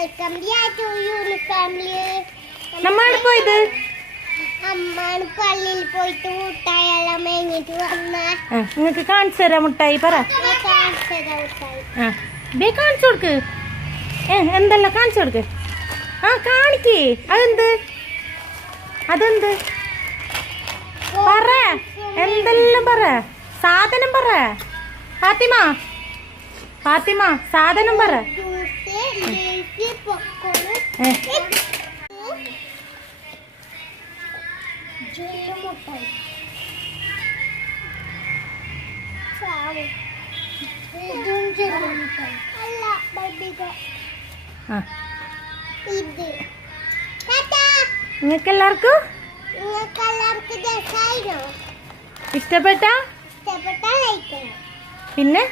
Welcome to unique family. നമ്മൾ പോയത് അമ്മാണ് പള്ളിയിൽ പോയിട്ട് മുട്ടായെല്ലാം മേങ്ങിട്ട് വന്ന നിങ്ങൾക്ക് കാണിച്ചു തരാം മുട്ടായി പറ. കാണിച്ചു കൊടുക്ക്. എന്തെല്ലാം കാണിച്ചു കൊടുക്ക്. കാണിക്കേ. അതെന്ത് പറ. എന്തെല്ലാം പറ. സാധനം പറ. ഫാത്തിമ സാധനം പറ. നിങ്ങൾക്ക് എല്ലാവർക്കും ഇഷ്ടപ്പെട്ട പിന്നെ